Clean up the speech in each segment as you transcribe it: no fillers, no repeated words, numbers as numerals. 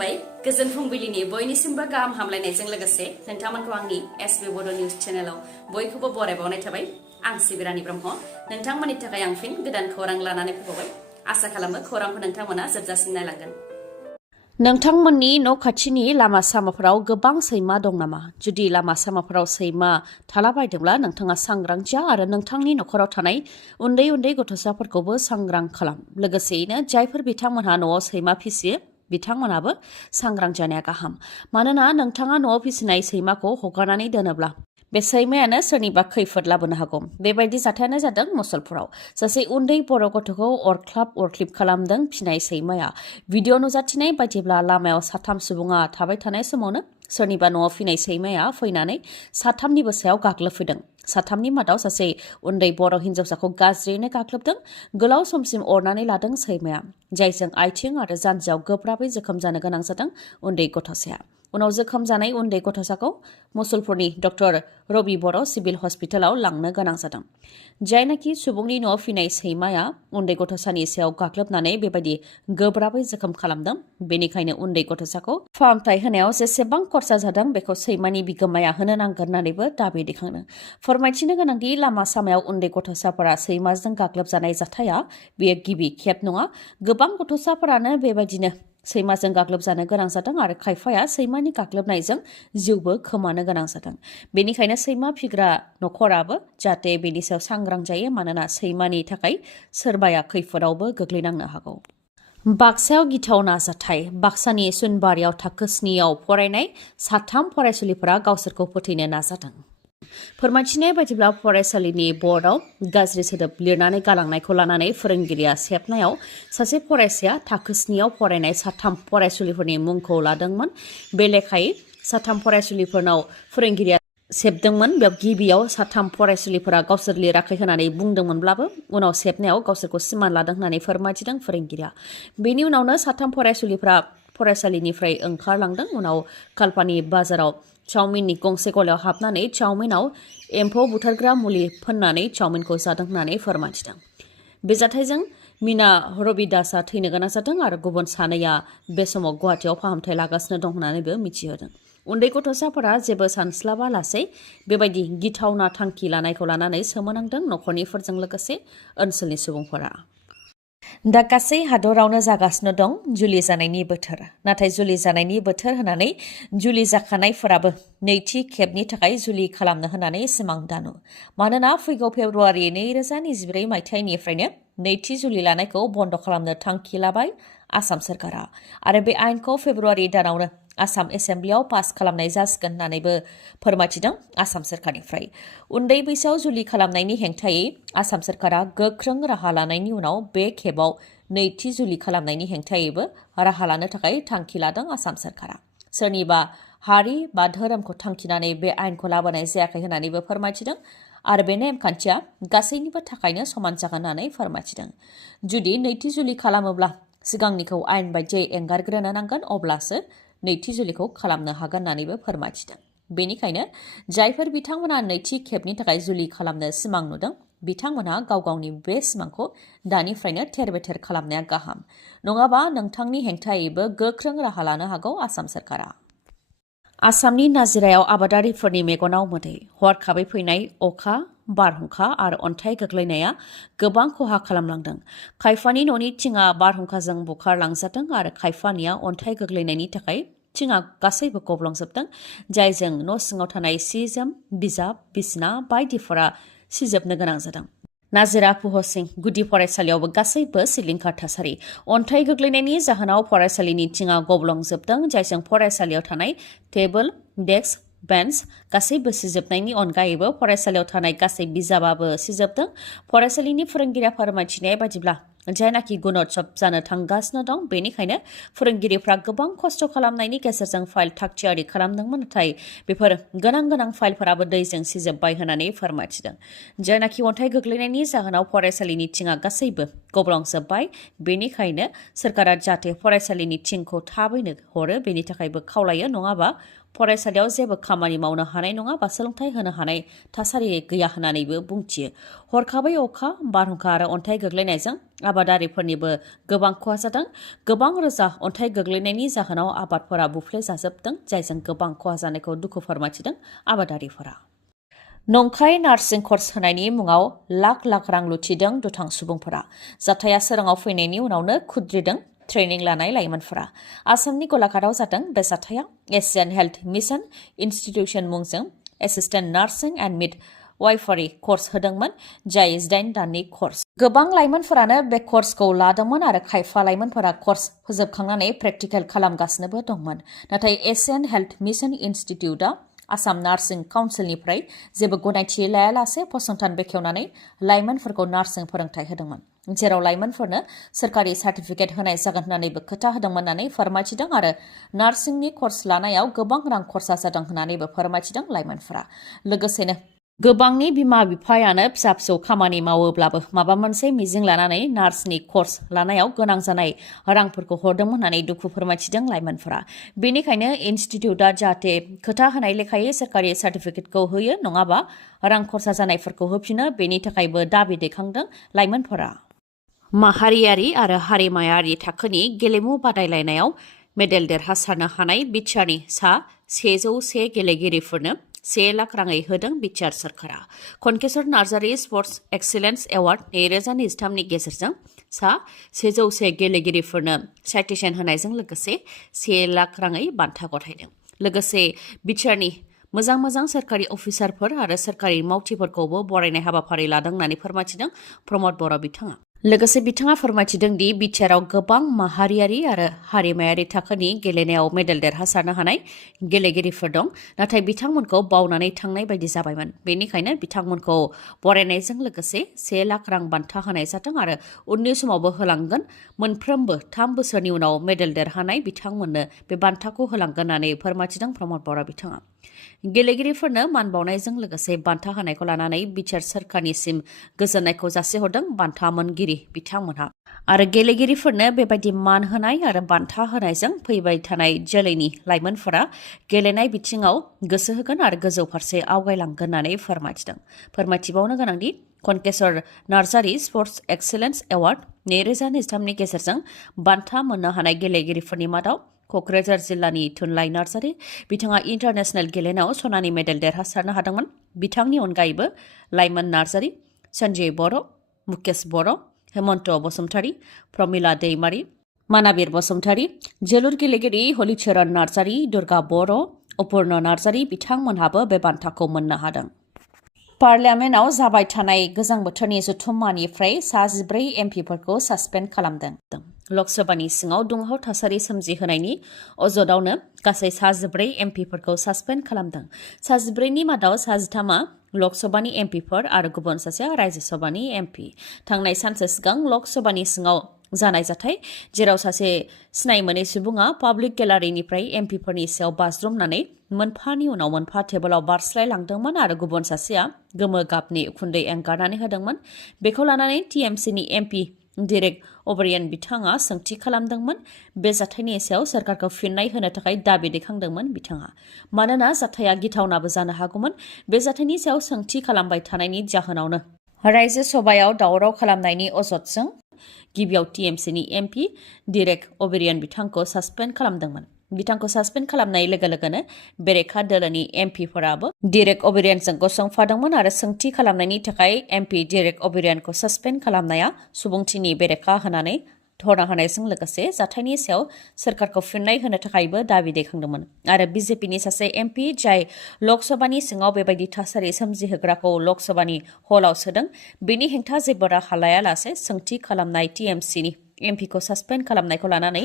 खुलुमबाय गोजोन फुंबिलिनि बयनिसिमबो गाहाम हामलायनायजों लोगोसे नोंथांमोनखौ आंनि एसबी बड' निउज चेनेलाव बयखौबो बरायबावनाय थाबाय आं सिबिरानि ब्रह्म नोंथांमोननि थाखाय आं फिन गोदान खौरां लानानै फैबावबाय आसा खालामो खौरांखौ नोंथांमोना जोबजासिम नायलांगोन नोंथांमोननि न' खाथिनि लामा सामाफोराव गोबां सैमा दं नामा जुदि लामा सामाफोराव सैमा थालाबायदोंब्ला नोंथाङा सांग्रां जा आरो नोंथांनि नखराव थानाय उन्दै उन्दै गथ'साफोरखौबो सांग्रां खालाम लोगोसेयैनो जायफोर बिथांमोनहा न'आव सैमा फिसियो बिथांमोनाबो सांग्रां जानाया गाहाम मानोना नोंथाङा न'आव फिसिनाय सैमाखौ हगारनानै दोनोब्ला बे सैमायानो सोरनिबा खैफोद लाबोनो हागौ बेबायदि जाथायानो जादों मुसलपुराव सासे उन्दै बर' गथ'खौ अरख्लाब अरख्लिब खालामदों फिनाय सैमाया भिडिअ नुजाथिनाय बायदिब्ला लामायाव साथाम सुबुङा थाबाय थानाय समावनो सोरनिबा न'आव फिनाय सैमाया फैनानै साथामनिबो सायाव गाग्लोबफैदों साथामनि मादाव सासे उन्दै बर' हिन्जावसाखौ गाज्रियैनो गाग्लोबदों गोलाव समसिम अरनानै लादों सैमाया जायजों आथिं आरो जानजियाव गोब्राबै जोखोम जानो गोनां जादों उन्दै गथ'साया उनाव जोखोम जानाय उन्दै गथ'साखौ मुसलपुरनि डक्टर रबि बर' सिभिल हस्पिटालाव लांनो गोनां जादों जायनाखि सुबुंनि न'आव फिनाय सैमाया उन्दै गथ'सानि सायाव गाग्लोबनानै बेबायदि गोब्राबै जोखोम खालामदों बेनिखायनो उन्दै गथ'साखौ फाहामथाय होनायाव जेसेबां खरसा जादों बेखौ सैमानि बिगोमाया होनो नांगोन होननानैबो दाबि दैखांदों फोरमायथिनो गोनांदि लामा सामायाव उन्दै गथ'साफोरा सैमाजों गाग्लोबजानाय जाथाया बेयो गिबि खेब नङा गोबां गथ'साफोरानो बेबायदिनो सैमाजों गाग्लोबजानो गोनां जादों आरो खायफाया सैमानि गाग्लोबनायजों जिउबो खोमानो गोनां जादों बेनिखायनो सैमा फिग्रा नखराबो जाहाथे बेनि सायाव सांग्रां जायो मानोना सैमानि थाखाय सोरबाया खैफोदावबो गोग्लैनांनो हागौ बाक्सायाव गिथावना जाथाय बाक्सानि सुनबारियाव थाखो 7आव फरायनाय साथाम फरायसुलिफोरा गावसोरखौ फोथैनो नाजादों फोरमायथिनाय बायदिब्ला फरायसालिनि बर्डआव गाज्रि सोदोब लिरनानै गालांनायखौ लानानै फोरोंगिरिया सेबनायाव सासे फरायसाया थाखो 7आव फरायनाय साथाम फरायसुलिफोरनि मुंखौ लादोंमोन बे लेखायै साथाम फरायसुलिफोरनाव फोरोंगिरिया सेबदोंमोन बेयाव गिबियाव साथाम फरायसुलिफोरा गावसोर लिराखै होननानै बुंदोंमोनब्लाबो उनाव सेबनायाव गावसोरखौ सिमान लादों होननानै फोरमायथिदों फोरोंगिरिया बेनि उनावनो साथाम फरायसुलिफोरा फरायसालिनिफ्राय ओंखारलांदों उनाव कालपानि बाजाराव चावमिननि गंसे गलायाव हाबनानै चावमिनाव एम्फौ बुथारग्रा मुलि फोननानै चावमिनखौ जादों होननानै फोरमायथिदों बे जाथायजों मीना रबिदासआ थैनो गोनां जादों आरो गुबुन सानैया बे समाव गुवाहाटियाव फाहामथाय लागासिनो दं होननानैबो मिथिहोदों उन्दै गथ'साफोरा जेबो सानस्लाबा लासै बेबायदि गिथावना थांखि लानायखौ लानानै सोमोनांदों नखरनिफोरजों लोगोसे ओनसोलनि सुबुंफोरा दा गासै हादरावनो जागासिनो दं जुलि जानायनि बोथोर नाथाय जुलि जानायनि बोथोर होननानै जुलि जाखानायफोराबो नैथि खेबनि थाखाय जुलि खालामनो होननानै सिमां दानु मानोना फैगौ फेब्रुवारि 2024 मायथाइनिफ्रायनो नैथि जुलि लानायखौ बन्द खालामनो थांखि लाबाय आसाम सरकारा आरो बे आयेनखौ फेब्रुवारि दानावनो आसाम एसेम्ब्लियाव पास खालामनाय जासिगोन होननानैबो फोरमायथिदों आसाम सरकारनिफ्राय उन्दै बैसोआव जुलि खालामनायनि हेंथायै आसाम सरकारा गोख्रों राहा लानायनि उनाव बे खेबाव नैथि जुलि खालामनायनि हेंथायैबो राहा लानो थाखाय थांखि लादों आसाम सरकारा सोरनिबा हारि बा धोरोमखौ थांखिनानै बे आयेनखौ लाबोनाय जायाखै होननानैबो फोरमायथिदों आरो बे नेमखान्थिया गासैनिबो थाखायनो समान जागोन होननानै फोरमायथिदों जुदि नैथि जुलि खालामोब्ला सिगांनिखौ आयेन बायदियै एंगारग्रोनो नांगोन अब्लासो नैथि जुलिखौ खालामनो हागोन होननानैबो फोरमायथिदों बेनिखायनो जायफोर बिथांमोना नैथि खेबनि थाखाय जुलि खालामनो सिमां नुदों बिथांमोना गाव गावनि बे सिमांखौ दानिफ्रायनो थेर बेथेर खालामनाया गाहाम नङाबा नोंथांनि हेंथायैबो गोख्रों राहा लानो हागौ आसाम सरकारा आसामनि नाजिरायाव आबादारिफोरनि मेगनाव मोदै हरखाबै फैनाय अखा बारहुंखा आरो अन्थाइ गोग्लैनाया गोबां खहा खालामलांदों खायफानि न'नि थिङा बारहुंखाजों बुखारलांजादों आरो खायफानिया अन्थाइ गोग्लैनायनि थाखाय थिङा गासैबो गब्लंजोबदों जायजों न' सिङाव थानाय सि जोम बिजाब बिसिना बायदिफोरा सिजोबनो गोनां जादों नाजिरा पुहसिं गुदि फरायसालियावबो गासैबो सिलिंखार थासारि अन्थाइ गोग्लैनायनि जाहोनाव फरायसालिनि थिङा गब्लंजोबदों जायजों फरायसालियाव थानाय टेबोल डेस्क बेन्च गासैबो सिजोबनायनि अनगायैबो फरायसालियाव थानाय गासै बिजाबाबो सिजोबदों फरायसालिनि फोरोंगिरिया फोरमायथिनाय बायदिब्ला जायनाखि गुणोत्सव जानो थांगासिनो दं बेनिखायनो फोरोंगिरिफ्रा गोबां खस्थ' खालामनायनि गेजेरजों फाइल थागथियारि खालामदोंमोन नाथाय बेफोर गोनां फाइलफोराबो दैजों सिजोबबाय होननानै फोरमायथिदों जायनाखि अन्थाइ गोग्लैनायनि जाहोनाव फरायसालिनि थिङा गासैबो गब्लंजोबबाय बेनिखायनो सोरखारा जाहाथे फरायसालिनि थिंखौ थाबैनो हरो बेनि थाखायबो खावलायो नङाबा फरायसालियाव जेबो खामानि मावनो हानाय नङा बा सोलोंथाइ होनो हानाय थासारि गैया होननानैबो बुंथियो। हरखाबै अखा, बारहुंखा आरो अन्थाइ गोग्लैनायजों आबादारिफोरनिबो गोबां खहा जादों। गोबां रोजा अन्थाइ गोग्लैनायनि जाहोनाव आबादफोरा बुफ्ले जाजोबदों, जायजों गोबां खहा जानायखौ दुखु फोरमायथिदों आबादारिफोरा। नंखाय नार्सिं कर्स होनायनि मुङाव लाख लाख रां लुथिदों दुथां सुबुंफोरा। जाथाया सोराङाव फैनायनि उनावनो खुद्रिदों ट्रेनिं लानाय लाइमोनफोरा। आसामनि गलाघाटआव जादों बे जाथाया। एसियान हेल्थ मिशन इनस्टिट्यूशन मुंजों एसिस्टेन्ट नार्सिं एन्ड मिड वाइफारि कर्स होदोंमोन, जाय 8 दाननि कर्स। गोबां लाइमोनफोरानो बे कर्सखौ लादोंमोन आरो खायफा लाइमोनफोरा कर्स फोजोबखांनानै प्रेक्टिकेल खालामगासिनोबो दंमोन। नाथाय एसियान हेल्थ मिशन इनस्टिट्यूटआ आसाम नार्सिं काउन्सिलनिफ्राय जेबो गनायथि लायालासे फसंथान बेखेवनानै लाइमोनफोरखौ नार्सिं फोरोंथाय होदोंमोन, जेराव लाइमोनफोरनो सोरखारि सार्टिफिकेट होनाय जागोन होननानैबो खोथा होदोंमोन होननानै फोरमायथिदों आरो नार्सिंनि कर्स लानायाव गोबां रां खरसा जादों होननानैबो फोरमायथिदों लाइमोनफोरा। लोगोसेनो गोबांनि बिमा बिफायानो फिसा फिसौ खामानि मावोब्लाबो माबा मोनसे मिजिं लानानै नार्सनि कर्स लानायाव गोनां जानाय रांफोरखौ हरदोंमोन होननानै दुखु फोरमायथिदों लाइमोनफोरा। बेनिखायनो इनस्टिट्यूटआ जाहाथे खोथा होनाय लेखायै सोरखारि सार्टिफिकेटखौ होयो, नङाबा रां खरसा जानायफोरखौ होफिनो, बेनि थाखायबो दाबि दैखांदों लाइमोनफोरा। माहारियारि आरो हारिमायारि थाखोनि गेलेमु बादायलायनायाव मेडेल देरहासारनो हानाय बिटिआरनि सा 101 गेलेगिरिफोरनो 1 लाख राङै होदों बिटिआर सोरखारा। खनकेसर नार्जारि स्पर्ट्स एक्सिलेन्स एवार्ड 2023 नि गेजेरजों सा 101 गेलेगिरिफोरनो साइटेसन होनायजों लोगोसे 1 लाख राङै बान्था गथायदों। लोगोसे बिटिआरनि मोजां सोरखारि अफिसारफोर आरो सोरखारि मावथिफोरखौबो बरायनाय हाबाफारि लादों होननानै फोरमायथिदों प्रमद बर' बिथाङा। लोगोसे बिथाङा फोरमायथिदों दि बिटिआरआव गोबां माहारियारि आरो हारिमायारि थाखोनि गेलेनायाव मेडेल देरहासारनो हानाय गेलेगिरिफोर दं, नाथाय बिथांमोनखौ बावनानै थांनाय बायदि जाबायमोन। बेनिखायनो बिथांमोनखौ बरायनायजों लोगोसे 1 लाख रां बान्था होनाय जादों आरो उननि समावबो होलांगोन। मोनफ्रोमबो 3 बोसोरनि उनाव मेडेल देरहानाय बिथांमोननो बे बान्थाखौ होलांगोन होननानै फोरमायथिदों प्रमद बर' बिथाङा। गेलेगिरिफोरनो मान बावनायजों लोगोसे बान्था होनायखौ लानानै बिटिआर सोरखारनिसिम गोजोननायखौ जासिहरदों बान्था मोनगिरि बिथांमोनहा। आरो गेलेगिरिफोरनो बेबायदि मान होनाय आरो बान्था होनायजों फैबाय थानाय जोलैनि लाइमोनफोरा गेलेनाय बिथिङाव गोसो होगोन आरो गोजौ फारसे आवगायलांगोन होननानै फोरमायथिदों। फोरमायथिबावनो गोनांदि खनकेसर नार्जारि स्पर्ट्स एक्सिलेन्स एवार्ड 2023 नि गेजेरजों बान्था मोननो हानाय गेलेगिरिफोरनि मादाव क'क्राझार जिल्लानि थुनलाइ नार्जारि, बिथाङा इन्टारनेशनेल गेलेनायाव सनानि मेडेल देरहासारनो हादोंमोन। बिथांनि अनगायैबो लाइमोन नार्जारि, सन्जय बर', मुकेश बर', हेमन्त बसुमतारी, प्रमिला दैमारी, मानाबिर बसुमतारी, जोलुर गेलेगिरि हलिचरन नार्जारि, दुर्गा बर', अपुर्ण नार्जारि बिथांमोनहाबो बे बान्थाखौ मोननो हादों। पार्लियामेन्टआव जाबाय थानाय गोजां बोथोरनि जथुम्मानिफ्राय 14 एमपिफोरखौ सासपेन्ड खालामदों। लकसभानि सिङाव दुंहाव थासारि सोमजिहोनायनि अजदावनो गासै 14 एमपिफोरखौ सासपेन्ड खालामदों। 14 नि मादाव 13आ लकसभानि एमपिफोर आरो गुबुन सासेया रायजोसभानि एमपि। थांनाय सानसे सिगां लकसभानि सिङाव जानाय जाथाय, जेराव सासे सिनाय मोनै सुबुङा पाब्लिक गेलारिनिफ्राय एमपिफोरनि सायाव बाज्रुमनानै मोनफानि उनाव मोनफा टेबोलाव बारस्लायलांदोंमोन आरो गुबुन सासेया गोमो गाबनि उखुन्दै एंगारनानै होदोंमोन। बेखौ लानानै टिएमसिनि एमपि डिरेक अबेरियन बिथाङा सोंथि खालामदोंमोन। बे जाथायनि सायाव सोरखारखौ फिननाय होनो थाखाय दाबि दैखांदोंमोन बिथाङा। मानोना जाथाया गिथावनाबो जानो हागौमोन। बे जाथायनि सायाव सोंथि खालामबाय थानायनि जाहोनावनो रायजो सभायाव दावराव खालामनायनि अजदजों गिबियाव टिएमसिनि एमपि डिरेक अबेरियन बिथांखौ सासपेन्ड खालामदोंमोन। बिथांखौ सासपेन्ड खालामनाय लोगो लोगोनो बेरेखा दोलोनि एमपिफोराबो डिरेक अबेरियनजों गसंफादोंमोन आरो सोंथि खालामनायनि थाखाय एमपि डिरेक अबेरियनखौ सासपेन्ड खालामनाया सुबुंथिनि बेरेखा होनानै धरना होनायजों लोगोसे जाथायनि सायाव सोरखारखौ फिननाय होनो थाखायबो दाबि दैखांदोंमोन। आरो बिजेपिनि सासे एमपि जाय लकसभानि सिङाव बेबायदि थासारि सोमजिहोग्राखौ लकसभानि हलाव सोदों, बेनि हेंथा जेबो राहा लायालासे सोंथि खालामनाय टिएमसिनि एमपिखौ सासपेन्ड खालामनायखौ लानानै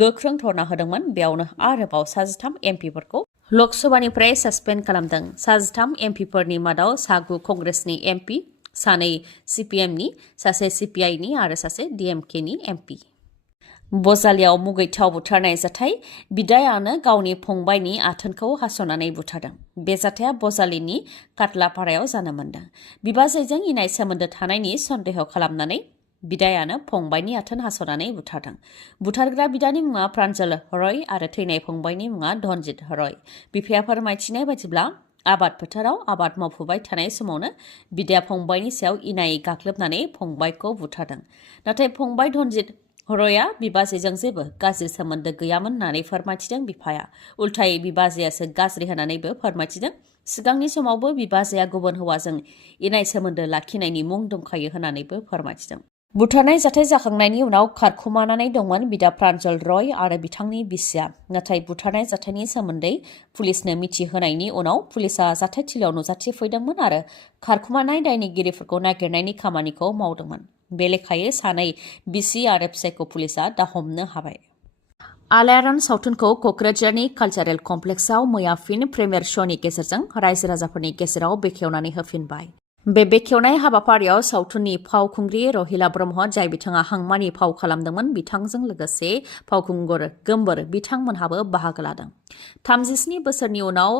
गोख्रों धरना होदोंमोन। बेयावनो आरोबाव 13 एमपिफोरखौ लकसभानिफ्राय सासपेन्ड खालामदों। 13 एमपिफोरनि मादाव 9 कंग्रेसनि एमपि, 2 सिपिएमनि, 1 सिपिआइनि आरो 1 डिएमकेनि एमपि। बजालियाव मुगैथाव बुथारनाय जाथाय, बिदायानो गावनि फंबायनि आथोनखौ हास'नानै बुथारदों। बे जाथाया बजालिनि काटलापारायाव जानो मोन्दों। बिबाजैजों इनाय सोमोन्दो थानायनि सन्देह खालामनानै बिदायानो फंबायनि आथोन हास'नानै बुथारदों। बुथारग्रा बिदानि मुङा प्रान्जल रय आरो थैनाय फंबायनि मुङा धनजित रय। बिफाया फोरमायथिनाय बायदिब्ला आबाद फोथाराव आबाद मावफुबाय थानाय समावनो बिदाया फंबायनि सायाव इनायै गाग्लोबनानै फंबायखौ बुथारदों। नाथाय फंबाय धनजित रयआ बिबाजैजों जेबो गाज्रि सोमोन्दो गैयामोन होननानै फोरमायथिदों बिफाया। उल्थायै बिबाजैयासो गाज्रि होननानैबो फोरमायथिदों। सिगांनि समावबो बिबाजैया गुबुन हौवाजों इनाय सोमोन्दो लाखिनायनि मुं दंखायो होननानैबो फोरमायथिदों। बुथारनाय जाथाय जाखांनायनि उनाव खारखुमानानै दंमोन बिदा प्रान्जल रय आरो बिथांनि बिसिया। नाथाय बुथारनाय जाथायनि सोमोन्दै पुलिसनो मिथिहोनायनि उनाव पुलिसा जाथायथिलियाव नुजाथिफैदोंमोन आरो खारखुमानाय दायनिगिरिफोरखौ नागिरनायनि खामानिखौ मावदोंमोन। बे लेखायै सानै बिसि आरो फिसायखौ पुलिसा दा हमनो हाबाय। आलायारन सावथुनखौ क'क्राझारनि कालचारेल कमप्लेक्सआव मैया फिन प्रिमियार श'नि गेजेरजों रायजो राजाफोरनि गेजेराव बेखेवनानै होफिनबाय। बे बेखेवनाय हाबाफारियाव सावथुननि फावखुंग्रि रहिला ब्रह्म, जाय बिथाङा हांमानि फाव खालामदोंमोन, बिथांजों लोगोसे फावखुंगुर गोमबोर बिथांमोनहाबो बाहागो लादों। 37 बोसोरनि उनाव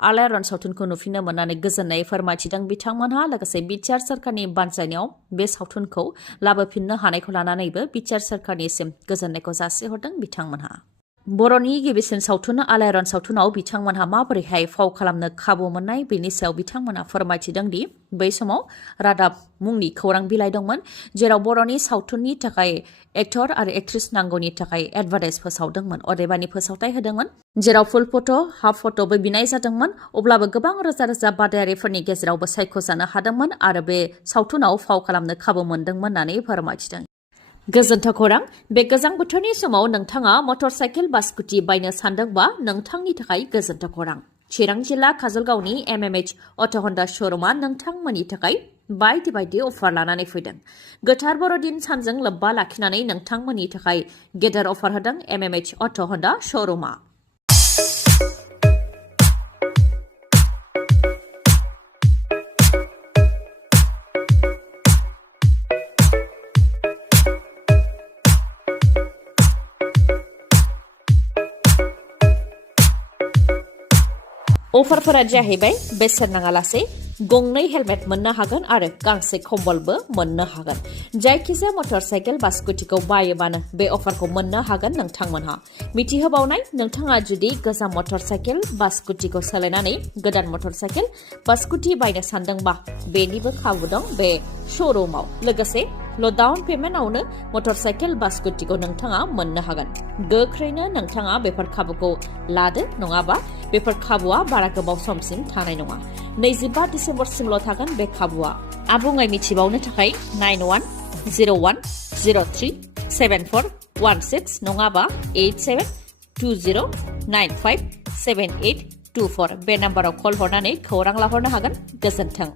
आलायारन सावथुनखौ नुफिननो मोननानै गोजोननाय फोरमायथिदों बिथांमोनहा। लोगोसे बिटिआर सोरखारनि बानजायनायाव बे सावथुनखौ लाबोफिननो हानायखौ लानानैबो बिटिआर सोरखारनिसिम गोजोननायखौ जासिहरदों बिथांमोनहा। बर'नि गिबिसिन सावथुन आलायारन सावथुनाव बिथांमोनहा माबोरैहाय फाव खालामनो खाबु मोननाय, बेनि सायाव बिथांमोनहा फोरमायथिदों दि बै समाव रादाब मुंनि खौरां बिलाइ दंमोन, जेराव बर'नि सावथुननि थाखाय एक्टर आरो एक्ट्रेस नांगौनि थाखाय एडभार्टाइज फोसावदोंमोन, अदेबानि फोसावथाय होदोंमोन, जेराव फुल फट', हाफ फट'बो बिनाय जादोंमोन। अब्लाबो गोबां रोजा रोजा बादायारिफोरनि गेजेरावबो सायख'जानो हादोंमोन आरो बे सावथुनाव फाव खालामनो खाबु मोनदोंमोन होननानै फोरमायथिदों। गोजोन्थों खौरां। बे गोजां बोथोरनि समाव नोंथाङा मटर साइकेल बा स्कुटि बायनो सानदोंबा नोंथांनि थाखाय गोजोन्थों खौरां। चिरां जिल्ला काजलगावनि MMH अट' हन्डा श'रुमा नोंथांमोननि थाखाय बायदि बायदि अफार लानानै फैदों। गोथार बर'दिन सानजों लोब्बा लाखिनानै नोंथांमोननि थाखाय गेदेर अफार होदों MMH अट' हन्डा श'रुमा। अफारफोरा जाहैबाय बेसेन नाङालासे गंनै हेलमेट मोननो हागोन आरो गांसे कम्बलबो मोननो हागोन। जायखिजाया मटर साइकेल बा स्कुटिखौ बायोबानो बे अफारखौ मोननो हागोन नोंथांमोनहा। मिथिहोबावनाय, नोंथाङा जुदि गोजाम मटर साइकेल बा स्कुटिखौ सोलायनानै गोदान मटर साइकेल बा स्कुटि बायनो सानदोंबा बेनिबो खाबु दं बे श'रुमाव। लोगोसे ल'डाउन पेमेन्टआवनो मटर साइकेल बा स्कुटिखौ नोंथाङा मोननो हागोन। गोख्रैनो नोंथाङा बेफोर खाबुखौ लादो, नङाबा बेफोर खाबुआ बारा गोबाव समसिम थानाय नङा। 25 डिसेम्बरसिमल' थागोन बे खाबुआ। आबुङै मिथिबावनो थाखाय 9101037416 नङाबा 8720957824 बे नाम्बाराव कल हरनानै खौरां लाहरनो हागोन। गोजोन्थों।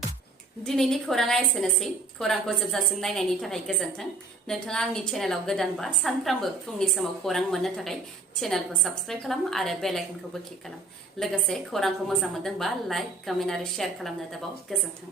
दिनैनि खौराङा एसेनोसै। खौरांखौ जोबजासिम नायनायनि थाखाय गोजोन्थों। नोंथाङा आंनि चेनेलाव गोदानबा सानफ्रामबो फुंनि समाव खौरां मोननो थाखाय चेनेलखौ साबस्क्राइब खालाम आरो बेल आइकनखौबो क्लिक खालाम। लोगोसे खौरांखौ मोजां मोनदोंबा लाइक, कमेन्ट आरो शेयार खालामनो दाबाव। गोजोन्थों।